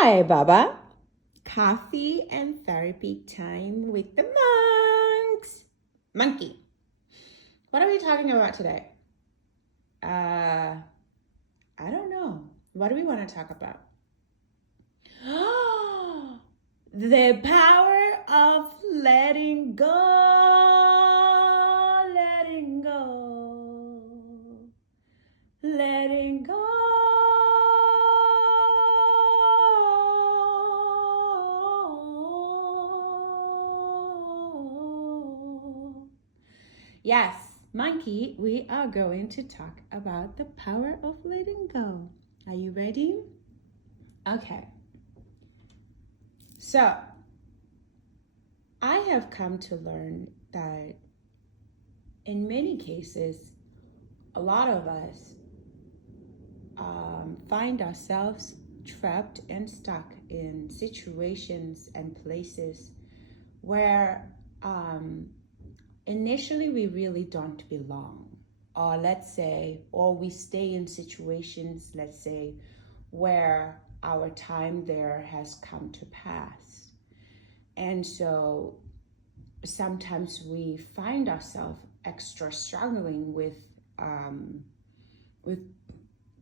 Hi, Baba. Coffee and therapy time with the monks. Monkey. What are we talking about today? I don't know. What do we want to talk about? The power of letting go, letting go, letting go. Yes, monkey, we are going to talk about the power of letting go. Are you ready? Okay. So, I have come to learn that in many cases, a lot of us find ourselves trapped and stuck in situations and places where initially we really don't belong. Or let's say, or we stay in situations, let's say, where our time there has come to pass. And so sometimes we find ourselves extra struggling with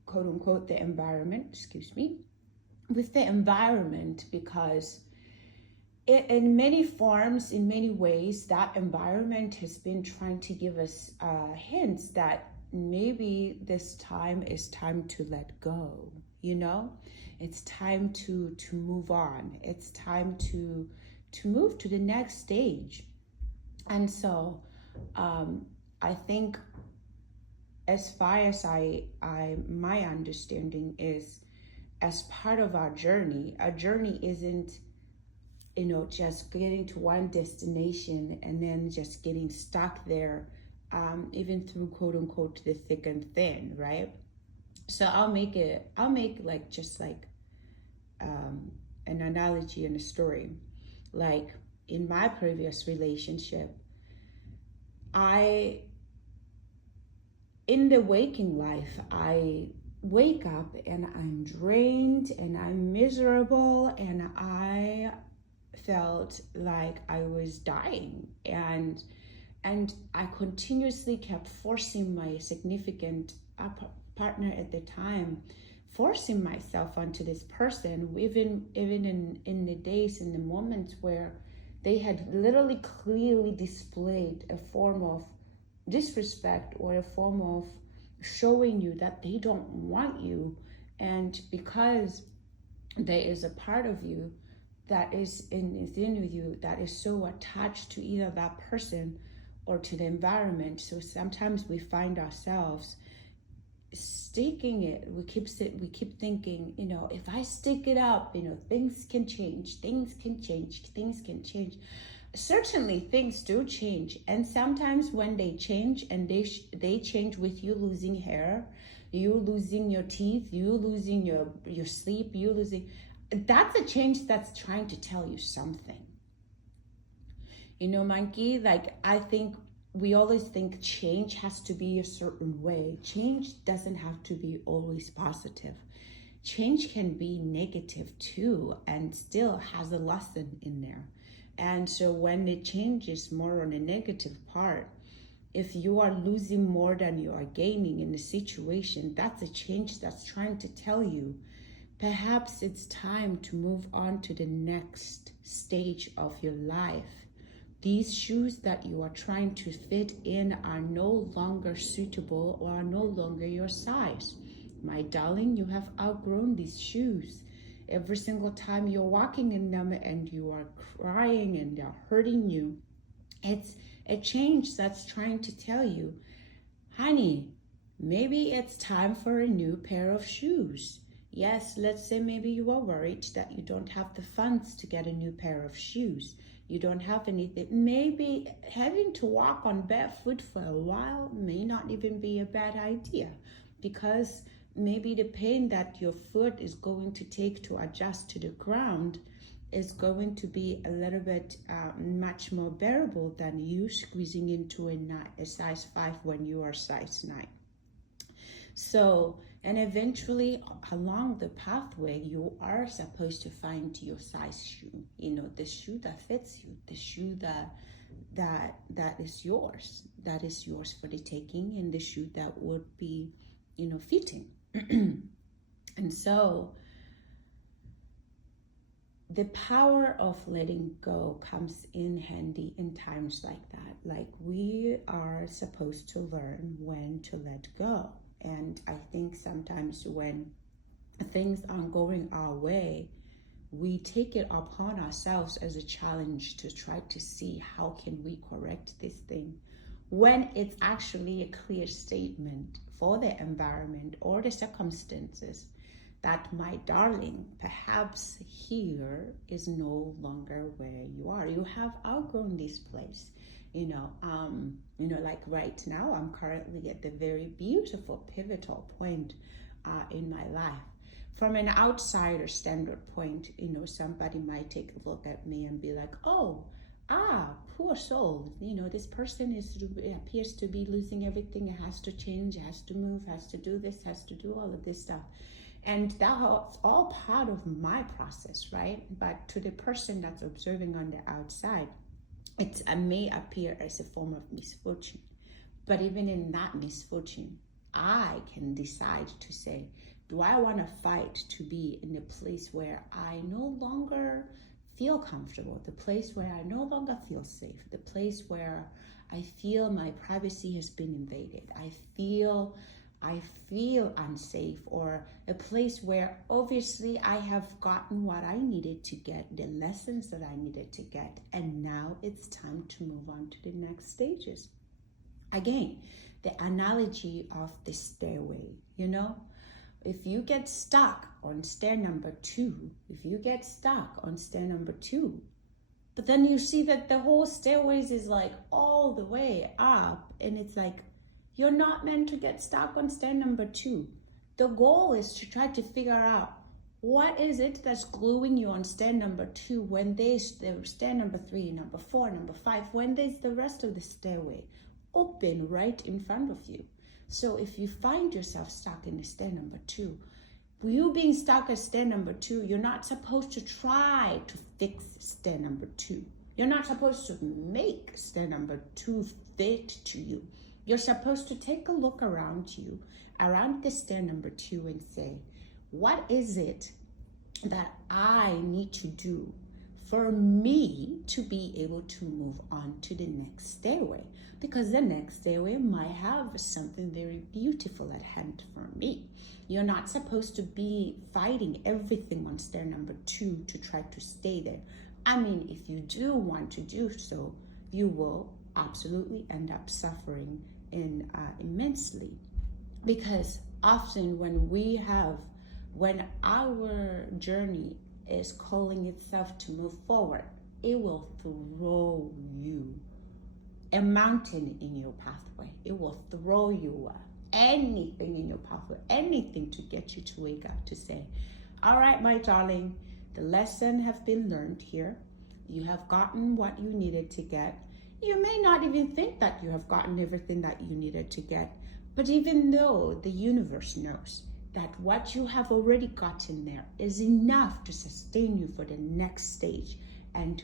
quote unquote the environment, with the environment because in many forms, in many ways, that environment has been trying to give us hints that maybe this time is time to let go. It's time to move on. It's time to move to the next stage. And so, I think, as far as my understanding is, as part of our journey isn't just getting to one destination and then just getting stuck there, even through quote unquote the thick and thin, right? So I'll make like just like an analogy and a story. Like in my previous relationship, in the waking life, I wake up and I'm drained and I'm miserable and I felt like I was dying, and I continuously kept forcing my significant partner at the time, forcing myself onto this person, even in the days, in the moments where they had literally clearly displayed a form of disrespect or a form of showing you that they don't want you. And because there is a part of you that is within you that is so attached to either that person or to the environment, so sometimes we find ourselves sticking it. We keep thinking, if I stick it up, things can change, certainly things do change, and sometimes when they change, and they change with you losing hair, you losing your teeth, you losing your sleep, you losing, that's a change that's trying to tell you something. Monkey, like, I think we always think change has to be a certain way. Change doesn't have to be always positive. Change can be negative too, and still has a lesson in there. And so when it changes more on a negative part, if you are losing more than you are gaining in a situation, that's a change that's trying to tell you perhaps it's time to move on to the next stage of your life. These shoes that you are trying to fit in are no longer suitable or are no longer your size. My darling, you have outgrown these shoes. Every single time you're walking in them and you are crying and they're hurting you, it's a change that's trying to tell you, honey, maybe it's time for a new pair of shoes. Yes, let's say maybe you are worried that you don't have the funds to get a new pair of shoes. You don't have anything. Maybe having to walk on barefoot for a while may not even be a bad idea, because maybe the pain that your foot is going to take to adjust to the ground is going to be a little bit much more bearable than you squeezing into a size 5 when you are size 9. So, And eventually, along the pathway, you are supposed to find your size shoe. You know, the shoe that fits you, the shoe that is yours, that is yours for the taking, and the shoe that would be, you know, fitting. And so the power of letting go comes in handy in times like that. Like, we are supposed to learn when to let go. And I think sometimes when things aren't going our way, we take it upon ourselves as a challenge to try to see how can we correct this thing, when it's actually a clear statement for the environment or the circumstances that, my darling, perhaps here is no longer where you are. You have outgrown this place. Like right now, I'm currently at the very beautiful pivotal point in my life. From an outsider standard point, somebody might take a look at me and be like, oh, poor soul, this person appears to be losing everything. It has to change, it has to move, has to do this, has to do all of this stuff. And that's all part of my process, right? But to the person that's observing on the outside, it may appear as a form of misfortune. But even in that misfortune, I can decide to say, do I want to fight to be in a place where I no longer feel comfortable, the place where I no longer feel safe, the place where I feel my privacy has been invaded, I feel unsafe, or a place where obviously I have gotten what I needed to get, the lessons that I needed to get, and now it's time to move on to the next stages. Again, the analogy of the stairway, if you get stuck on stair number 2, but then you see that the whole stairways is like all the way up, and it's like, you're not meant to get stuck on stair number 2. The goal is to try to figure out what is it that's gluing you on stair number 2 when there's the stair number 3, number 4, number 5, when there's the rest of the stairway open right in front of you. So if you find yourself stuck in the stair number 2, you being stuck at stair number 2, you're not supposed to try to fix stair number 2. You're not supposed to make stair number 2 fit to you. You're supposed to take a look around you, around the stair number 2, and say, what is it that I need to do for me to be able to move on to the next stairway? Because the next stairway might have something very beautiful at hand for me. You're not supposed to be fighting everything on stair number 2 to try to stay there. I mean, if you do want to do so, you will absolutely end up suffering immensely. Because often when our journey is calling itself to move forward, it will throw you a mountain in your pathway. It will throw you anything in your pathway, anything to get you to wake up, to say, all right, my darling, the lesson has been learned here. You have gotten what you needed to get. You may not even think that you have gotten everything that you needed to get, but even though the universe knows that what you have already gotten there is enough to sustain you for the next stage, and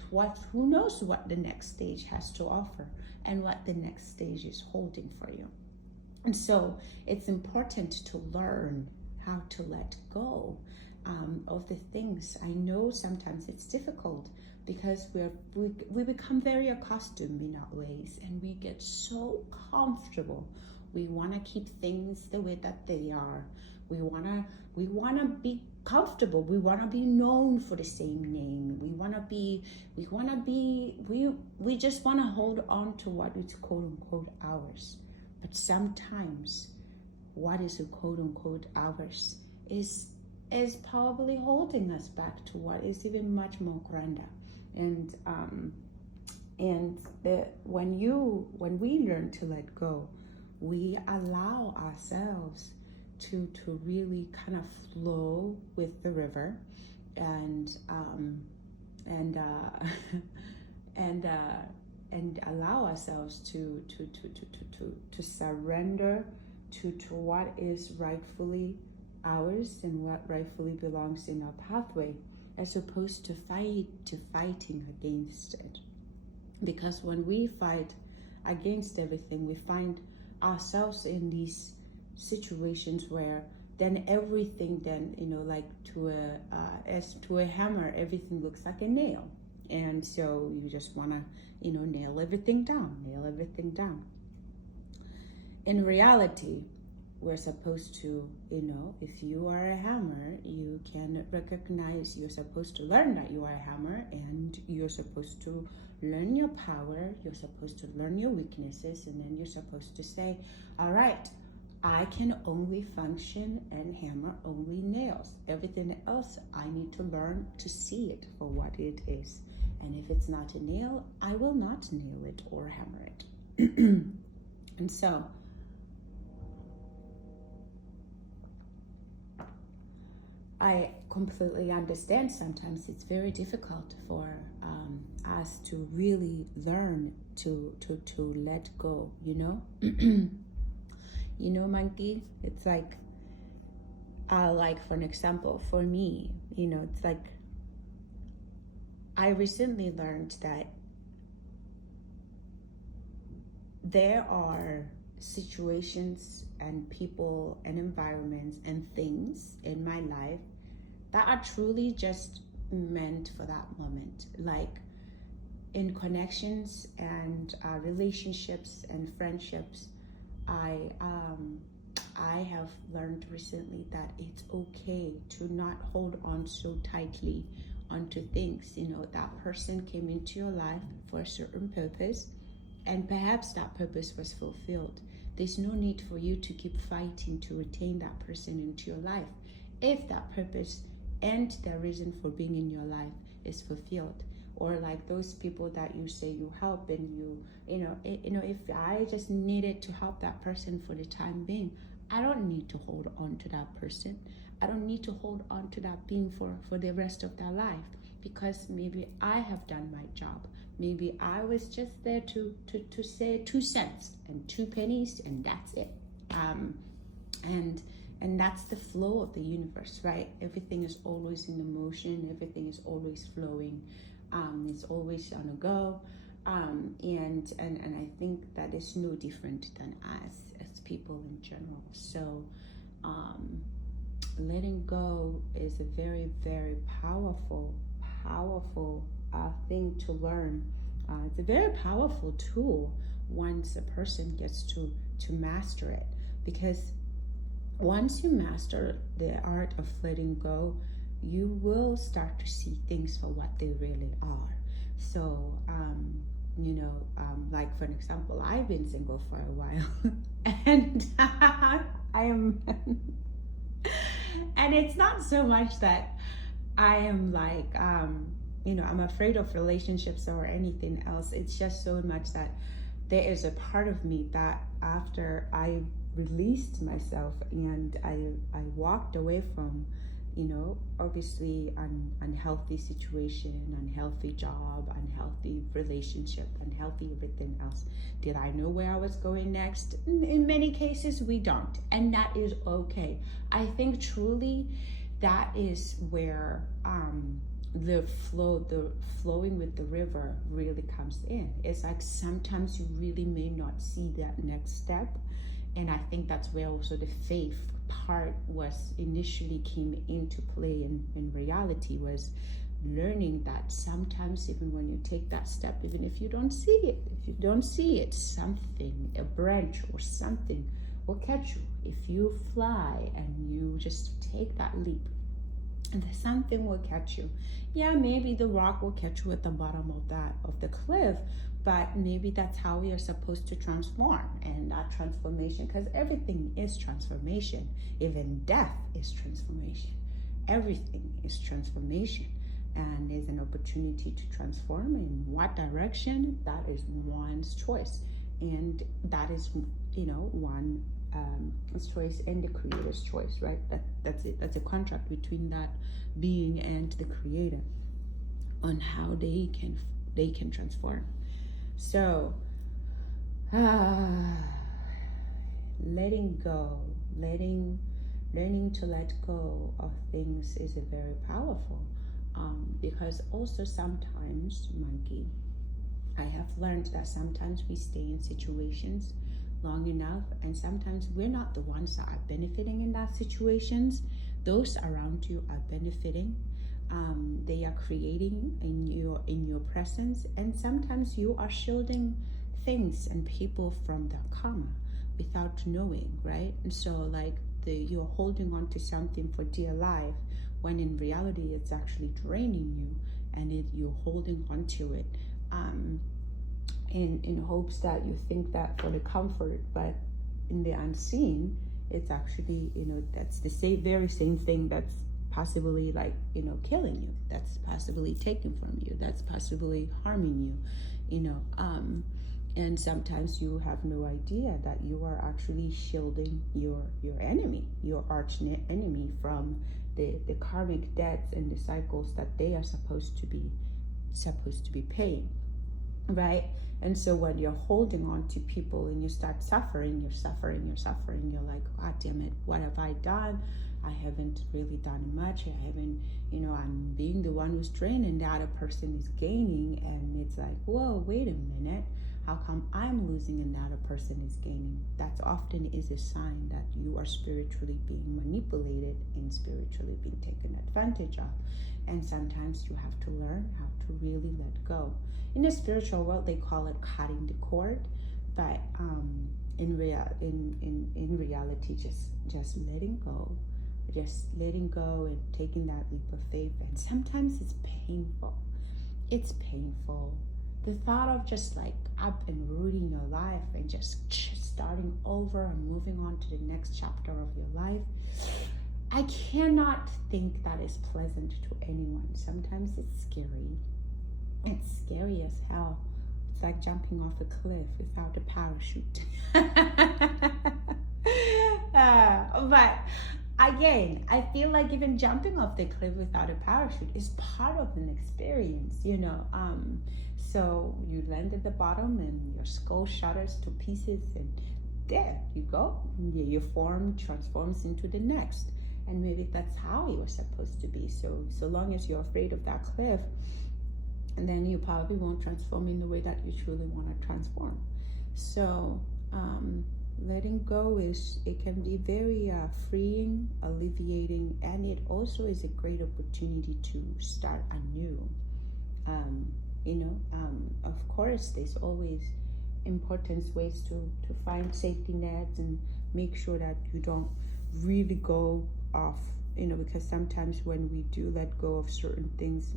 who knows what the next stage has to offer and what the next stage is holding for you. And so it's important to learn how to let go of the things. I know sometimes it's difficult because we become very accustomed in our ways, and we get so comfortable. We want to keep things the way that they are. We want to be comfortable. We want to be known for the same name. We just want to hold on to what is quote unquote ours. But sometimes what is a quote unquote ours is probably holding us back to what is even much more grander. And when we learn to let go, we allow ourselves to really kind of flow with the river, and allow ourselves to surrender to what is rightfully ours and what rightfully belongs in our pathway, as opposed to fighting against it. Because when we fight against everything, we find ourselves in these situations where then everything, then, like as to a hammer, everything looks like a nail. And so you just want to, nail everything down. In reality, we're supposed to, if you are a hammer, you can recognize, you're supposed to learn that you are a hammer, and you're supposed to learn your power, you're supposed to learn your weaknesses, and then you're supposed to say, all right, I can only function and hammer only nails. Everything else, I need to learn to see it for what it is. And if it's not a nail, I will not nail it or hammer it. And so, I completely understand sometimes it's very difficult for us to really learn to let go, Monkey, it's like for an example, for me, it's like I recently learned that there are situations and people and environments and things in my life that are truly just meant for that moment. Like in connections and relationships and friendships, I have learned recently that it's okay to not hold on so tightly onto things. That person came into your life for a certain purpose, and perhaps that purpose was fulfilled. There's no need for you to keep fighting to retain that person into your life if that purpose and the reason for being in your life is fulfilled. Or like those people that you say you help, and if I just needed to help that person for the time being, I don't need to hold on to that person. I don't need to hold on to that being for the rest of their life, because maybe I have done my job. Maybe I was just there to say 2 cents and 2 pennies, and that's it. And that's the flow of the universe, right? Everything is always in the motion. Everything is always flowing. It's always on a go. And I think that is no different than us as people in general. So letting go is a very, very powerful thing to learn. It's a very powerful tool once a person gets to master it, because once you master the art of letting go, you will start to see things for what they really are. So, like for an example, I've been single for a while, and I am, and it's not so much that I am like, I'm afraid of relationships or anything else. It's just so much that there is a part of me that after I released myself and I walked away from, obviously unhealthy situation, unhealthy job, unhealthy relationship, unhealthy everything else. Did I know where I was going next? In many cases, we don't. And that is okay. I think truly that is where the flowing with the river really comes in. It's like sometimes you really may not see that next step. And I think that's where also the faith part was initially came into play in reality, was learning that sometimes even when you take that step, even if you don't see it, something, a branch or something will catch you. If you fly and you just take that leap, and something will catch you. Yeah, maybe the rock will catch you at the bottom of the cliff, but maybe that's how we are supposed to transform. And that transformation, because everything is transformation, even death is transformation. Everything is transformation, and there's an opportunity to transform. In what direction? That is one's choice, and that is one's choice and the creator's choice, right? That's it. That's a contract between that being and the creator on how they can transform. So letting go, letting learning to let go of things is a very powerful, because also sometimes, Monkey, I have learned that sometimes we stay in situations long enough, and sometimes we're not the ones that are benefiting in that situations. Those around you are benefiting. They are creating in your presence, and sometimes you are shielding things and people from the karma without knowing, right? And so like you're holding on to something for dear life, when in reality it's actually draining you, and you're holding on to it in hopes that you think that for the comfort, but in the unseen, it's actually, that's the very same thing that's possibly like, killing you, that's possibly taking from you, that's possibly harming you, and sometimes you have no idea that you are actually shielding your enemy, your arch enemy, from the karmic debts and the cycles that they are supposed to be paying, right? And so when you're holding on to people and you start suffering, you're like, God damn it, what have I done? I haven't really done much. I haven't, I'm being the one who's draining, the other person is gaining. And it's like, whoa, wait a minute. How come I'm losing and the other person is gaining? That often is a sign that you are spiritually being manipulated and spiritually being taken advantage of. And sometimes you have to learn how to really let go. In the spiritual world, they call it cutting the cord, but in reality, just letting go, and taking that leap of faith. And sometimes it's painful. It's painful. The thought of just like up and rooting your life and just starting over and moving on to the next chapter of your life, I cannot think that is pleasant to anyone. Sometimes it's scary. It's scary as hell. It's like jumping off a cliff without a parachute. But again, I feel like even jumping off the cliff without a parachute is part of an experience, So you land at the bottom and your skull shatters to pieces, and there you go. Your form transforms into the next. And maybe that's how you were supposed to be. So long as you're afraid of that cliff, and then you probably won't transform in the way that you truly want to transform. So letting go it can be very freeing, alleviating, and it also is a great opportunity to start anew. Of course, there's always important ways to find safety nets and make sure that you don't really go off, because sometimes when we do let go of certain things,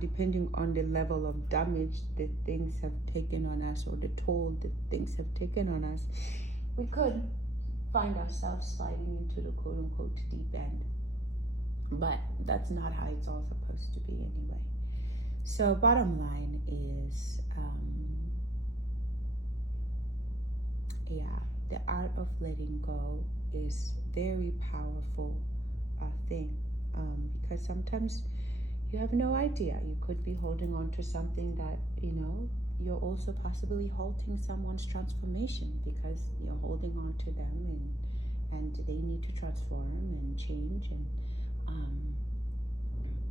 depending on the level of damage that things have taken on us, or the toll that things have taken on us, we could find ourselves sliding into the quote-unquote deep end. But that's not how it's all supposed to be anyway. So bottom line is, the art of letting go is very powerful thing, because sometimes you have no idea. You could be holding on to something that, you're also possibly halting someone's transformation, because you're holding on to them and they need to transform and change,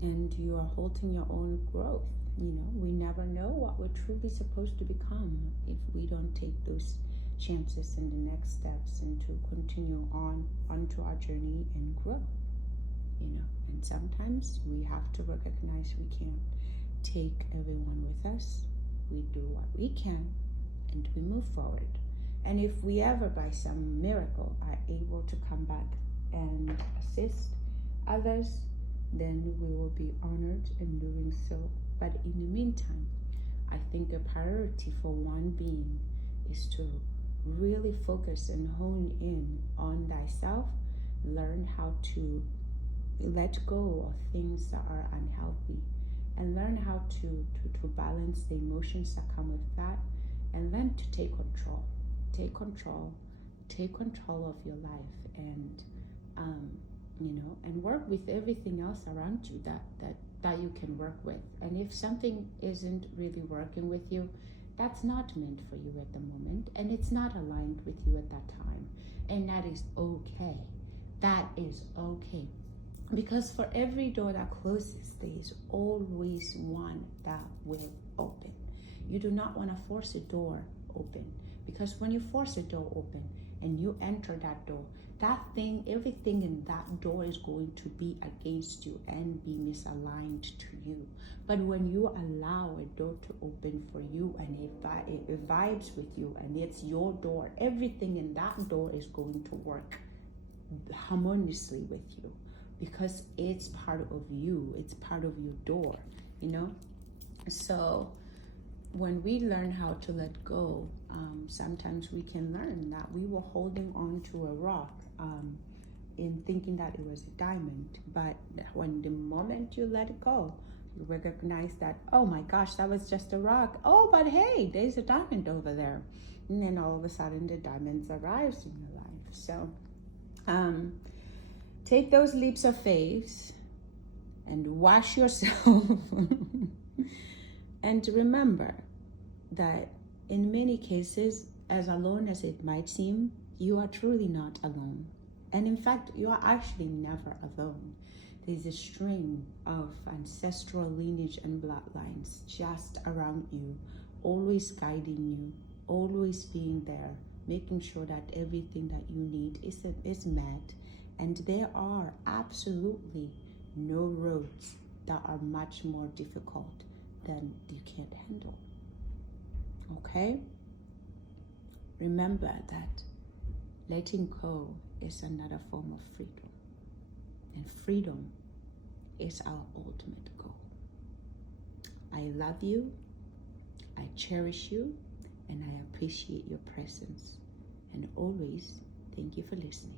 and you are halting your own growth. We never know what we're truly supposed to become if we don't take those chances and the next steps, and to continue onto our journey and grow. And sometimes we have to recognize we can't take everyone with us. We do what we can, and we move forward. And if we ever, by some miracle, are able to come back and assist others, then we will be honored in doing so. But in the meantime, I think a priority for one being is to really focus and hone in on thyself, learn how to let go of things that are unhealthy, and learn how to balance the emotions that come with that, and learn to take control of your life, and and work with everything else around you that you can work with. And if something isn't really working with you, that's not meant for you at the moment, and it's not aligned with you at that time, and that is okay. That is okay. Because for every door that closes, there is always one that will open. You do not want to force a door open, because when you force a door open and you enter that door, that thing, everything in that door is going to be against you and be misaligned to you. But when you allow a door to open for you and it vibes with you and it's your door, everything in that door is going to work harmoniously with you, because it's part of you, it's part of your door, you know. So when we learn how to let go, sometimes we can learn that we were holding on to a rock in thinking that it was a diamond, but when the moment you let it go, you recognize that, oh my gosh, that was just a rock. Oh, but hey, there's a diamond over there. And then all of a sudden the diamonds arrives in your life. So take those leaps of faith and wash yourself. And remember that in many cases, as alone as it might seem, you are truly not alone. And in fact, you are actually never alone. There's a string of ancestral lineage and bloodlines just around you, always guiding you, always being there, making sure that everything that you need is met. And there are absolutely no roads that are much more difficult than you can't handle. Okay? Remember that letting go is another form of freedom. And freedom is our ultimate goal. I love you, I cherish you, and I appreciate your presence. And always, thank you for listening.